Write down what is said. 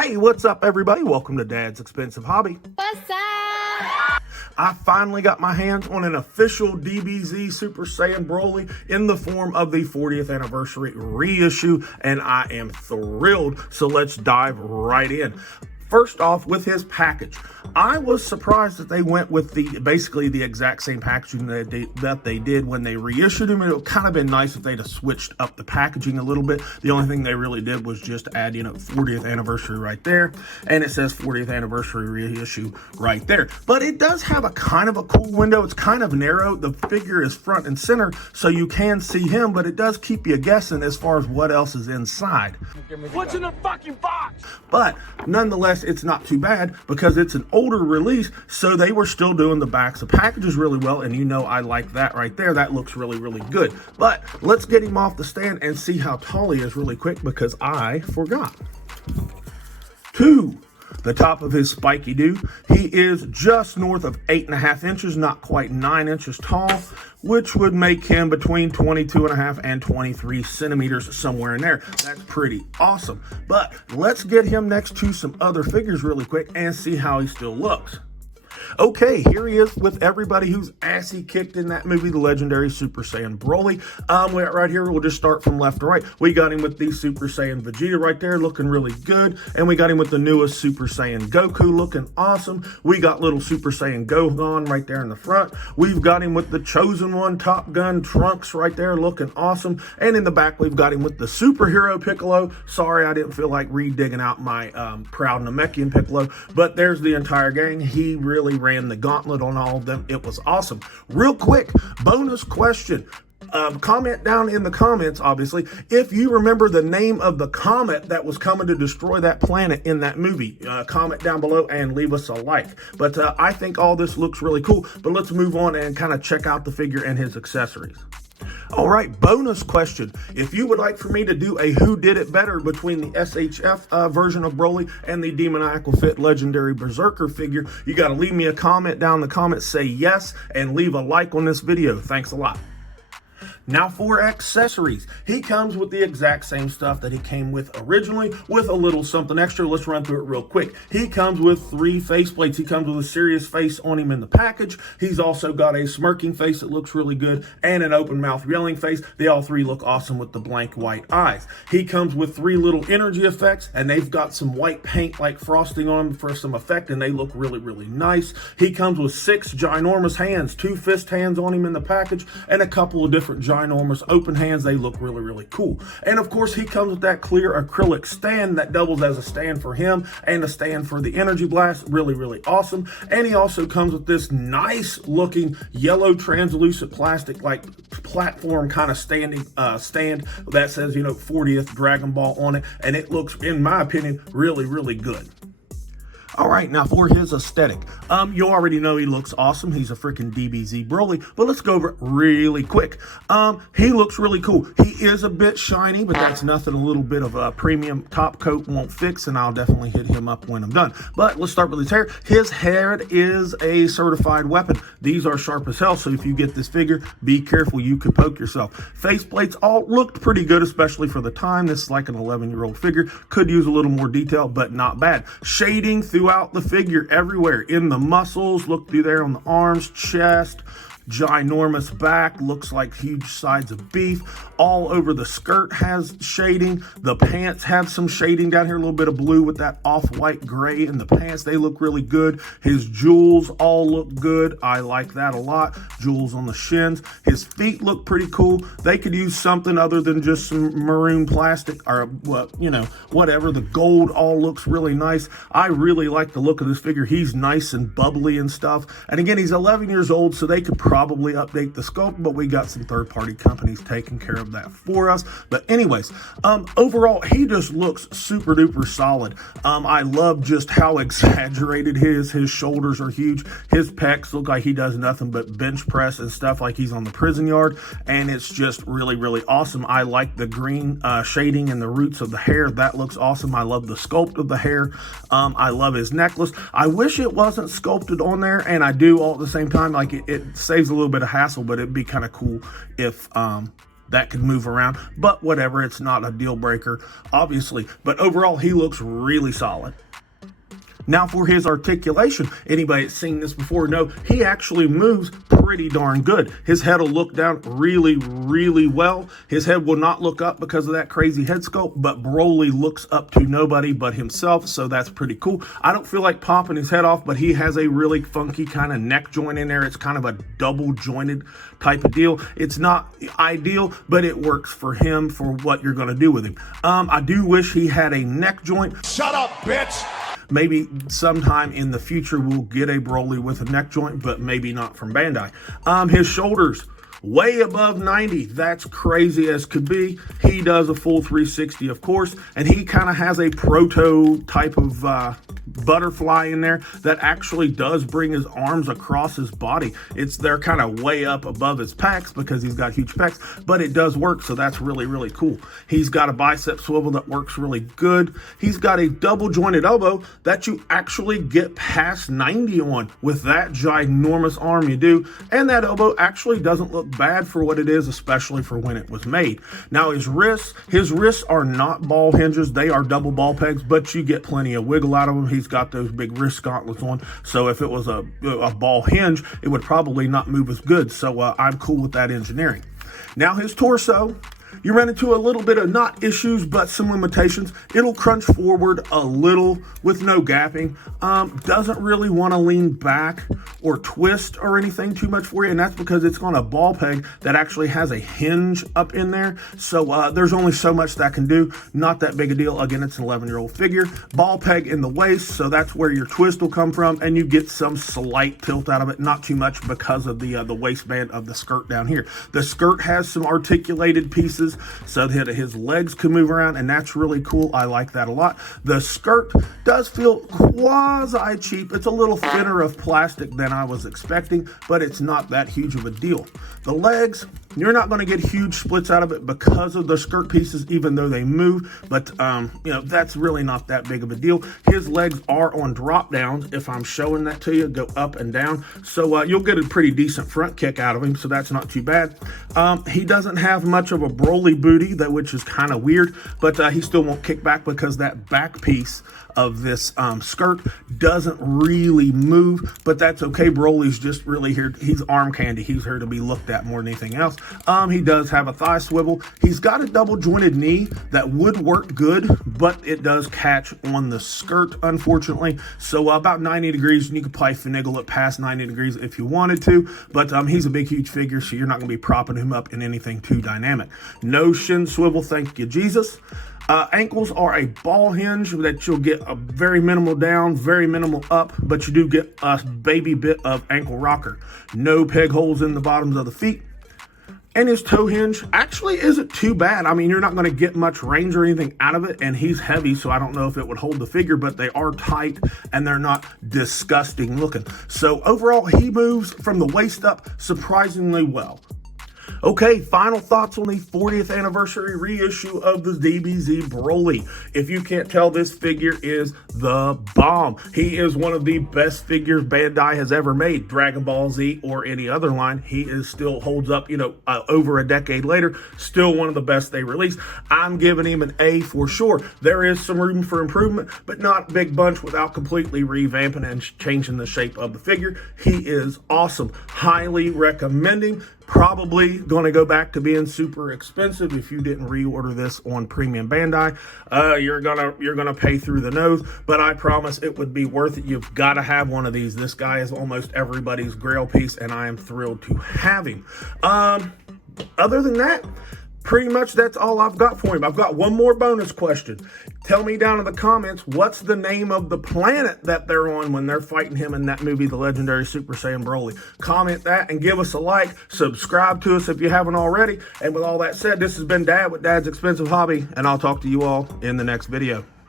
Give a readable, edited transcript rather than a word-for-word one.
Hey, what's up, everybody? Welcome to Dad's Expensive Hobby. What's up? I finally got my hands on an official DBZ Super Saiyan Broly in the form of the 40th anniversary reissue, and I am thrilled. So let's dive right in. First off, with his package, I was surprised that they went with basically the exact same packaging that they did when they reissued him. It would kind of been nice if they'd have switched up the packaging a little bit. The only thing they really did was just add, 40th anniversary right there, and it says 40th anniversary reissue right there. But it does have a kind of a cool window. It's kind of narrow. The figure is front and center, so you can see him, but it does keep you guessing as far as what else is inside. What's in the fucking box? But nonetheless, it's not too bad because it's an older release, so they were still doing the backs of packages really well, and I like that right there. That looks really, really good. But let's get him off the stand and see how tall he is really quick, because I forgot. The top of his spiky do, he is just north of 8.5 inches, not quite 9 inches tall, which would make him between 22.5 and 23 centimeters, somewhere in there. That's pretty awesome. But let's get him next to some other figures really quick and see how he still looks. Okay, here he is with everybody who's assy kicked in that movie, the legendary Super Saiyan Broly. Right here, we'll just start from left to right. We got him with the Super Saiyan Vegeta right there, looking really good. And we got him with the newest Super Saiyan Goku, looking awesome. We got little Super Saiyan Gohan right there in the front. We've got him with the Chosen One Top Gun Trunks right there, looking awesome. And in the back, we've got him with the Superhero Piccolo. Sorry, I didn't feel like re-digging out my proud Namekian Piccolo, but there's the entire gang. He really ran the gauntlet on all of them. It was awesome. Real quick, bonus question. Comment down in the comments, obviously, if you remember the name of the comet that was coming to destroy that planet in that movie. Comment down below and leave us a like. But I think all this looks really cool. But let's move on and kind of check out the figure and his accessories. All right, bonus question. If you would like for me to do a Who Did It Better between the SHF version of Broly and the Demoniacal Fit Legendary Berserker figure, you got to leave me a comment down in the comments, say yes, and leave a like on this video. Thanks a lot. Now for accessories, he comes with the exact same stuff that he came with originally, with a little something extra. Let's run through it real quick. He comes with 3 faceplates. He comes with a serious face on him in the package. He's also got a smirking face that looks really good and an open mouth yelling face. They all 3 look awesome with the blank white eyes. He comes with 3 little energy effects, and they've got some white paint like frosting on them for some effect, and they look really, really nice. He comes with 6 ginormous hands, 2 fist hands on him in the package, and a couple of different ginormous open hands. They look really, really cool. And of course, he comes with that clear acrylic stand that doubles as a stand for him and a stand for the energy blast. Really, really awesome. And he also comes with this nice looking yellow translucent plastic like platform kind of stand that says 40th Dragon Ball on it, and it looks, in my opinion, really, really good. All right, now for his aesthetic. You already know he looks awesome. He's a freaking DBZ Broly, but let's go over it really quick. He looks really cool. He is a bit shiny, but that's nothing a little bit of a premium top coat won't fix, and I'll definitely hit him up when I'm done. But let's start with his hair. His hair is a certified weapon. These are sharp as hell, so if you get this figure, be careful. You could poke yourself. Faceplates all looked pretty good, especially for the time. This is like an 11-year-old figure. Could use a little more detail, but not bad. Shading throughout the figure everywhere, in the muscles, look through there on the arms, chest, ginormous back, looks like huge sides of beef. All over the skirt has shading. The pants have some shading down here, a little bit of blue with that off-white gray in the pants. They look really good. His jewels all look good. I like that a lot. Jewels on the shins. His feet look pretty cool. They could use something other than just some maroon plastic or whatever. The gold all looks really nice. I really like the look of this figure. He's nice and bubbly and stuff. And again, he's 11 years old, so they could probably update the sculpt, but we got some third-party companies taking care of that for us. But anyways, overall, he just looks super duper solid. I love just how exaggerated his shoulders are huge. His pecs look like he does nothing but bench press and stuff like he's on the prison yard, and it's just really, really awesome. I like the green shading in the roots of the hair. That looks awesome. I love the sculpt of the hair. I love his necklace. I wish it wasn't sculpted on there, and I do all at the same time. Like it saves a little bit of hassle, but it'd be kind of cool if that could move around, but whatever, it's not a deal breaker, obviously. But overall, he looks really solid. Now for his articulation, anybody that's seen this before know he actually moves pretty darn good. His head will look down really, really well. His head will not look up because of that crazy head sculpt, but BROLY looks up to nobody but himself, so that's pretty cool. I don't feel like popping his head off, but he has a really funky kind of neck joint in there. It's kind of a double jointed type of deal. It's not ideal, but it works for him for what you're going to do with him. I do wish he had a neck joint. Shut up, bitch! Maybe sometime in the future we'll get a BROLY with a neck joint, but maybe not from Bandai. His shoulders, way above 90. That's crazy as could be. He does a full 360, of course, and he kind of has a proto type of butterfly in there that actually does bring his arms across his body. They're kind of way up above his pecs because he's got huge pecs, but it does work, so that's really, really cool. He's got a bicep swivel that works really good. He's got a double jointed elbow that you actually get past 90 on with that ginormous arm you do, and that elbow actually doesn't look bad for what it is, especially for when it was made. Now his wrists are not ball hinges, they are double ball pegs, but you get plenty of wiggle out of them. He's got those big wrist gauntlets on, so if it was a ball hinge, it would probably not move as good, so I'm cool with that engineering. Now his torso, you run into a little bit of not issues, but some limitations. It'll crunch forward a little with no gapping. Doesn't really want to lean back or twist or anything too much for you, and that's because it's on a ball peg that actually has a hinge up in there. So there's only so much that can do. Not that big a deal. Again, it's an 11-year-old figure. Ball peg in the waist, so that's where your twist will come from, and you get some slight tilt out of it. Not too much because of the waistband of the skirt down here. The skirt has some articulated pieces so that his legs can move around, and that's really cool. I like that a lot. The skirt does feel quasi cheap. It's a little thinner of plastic than I was expecting, but it's not that huge of a deal. The legs, you're not going to get huge splits out of it because of the skirt pieces, even though they move, but that's really not that big of a deal. His legs are on drop downs. If I'm showing that to you, go up and down, so you'll get a pretty decent front kick out of him, so that's not too bad. He doesn't have much of a BROLY booty, which is kind of weird, but he still won't kick back because that back piece of this skirt doesn't really move, but that's okay. BROLY's just really here. He's arm candy. He's here to be looked at more than anything else. He does have a thigh swivel. He's got a double jointed knee that would work good, but it does catch on the skirt, unfortunately. So about 90 degrees, and you could probably finagle it past 90 degrees if you wanted to, but he's a big, huge figure, so you're not going to be propping him up in anything too dynamic. No shin swivel, thank you, Jesus. Ankles are a ball hinge that you'll get a very minimal down, very minimal up, but you do get a baby bit of ankle rocker. No peg holes in the bottoms of the feet. And his toe hinge actually isn't too bad. I mean, you're not going to get much range or anything out of it, and he's heavy, so I don't know if it would hold the figure, but they are tight, and they're not disgusting looking. So overall, he moves from the waist up surprisingly well. Okay, final thoughts on the 40th anniversary reissue of the DBZ BROLY. If you can't tell, this figure is the bomb. He is one of the best figures Bandai has ever made. Dragonball Z or any other line, he is still holds up, over a decade later, still one of the best they released. I'm giving him an A for sure. There is some room for improvement, but not a big bunch without completely revamping and changing the shape of the figure. He is awesome. Highly recommending. Probably going to go back to being super expensive if you didn't reorder this on Premium Bandai. You're gonna pay through the nose, but I promise it would be worth it. You've got to have one of these. This guy is almost everybody's grail piece, and I am thrilled to have him. Other than that, pretty much that's all I've got for him. I've got one more bonus question. Tell me down in the comments, what's the name of the planet that they're on when they're fighting him in that movie, The Legendary Super Saiyan BROLY? Comment that and give us a like. Subscribe to us if you haven't already. And with all that said, this has been Dad with Dad's Expensive Hobby, and I'll talk to you all in the next video.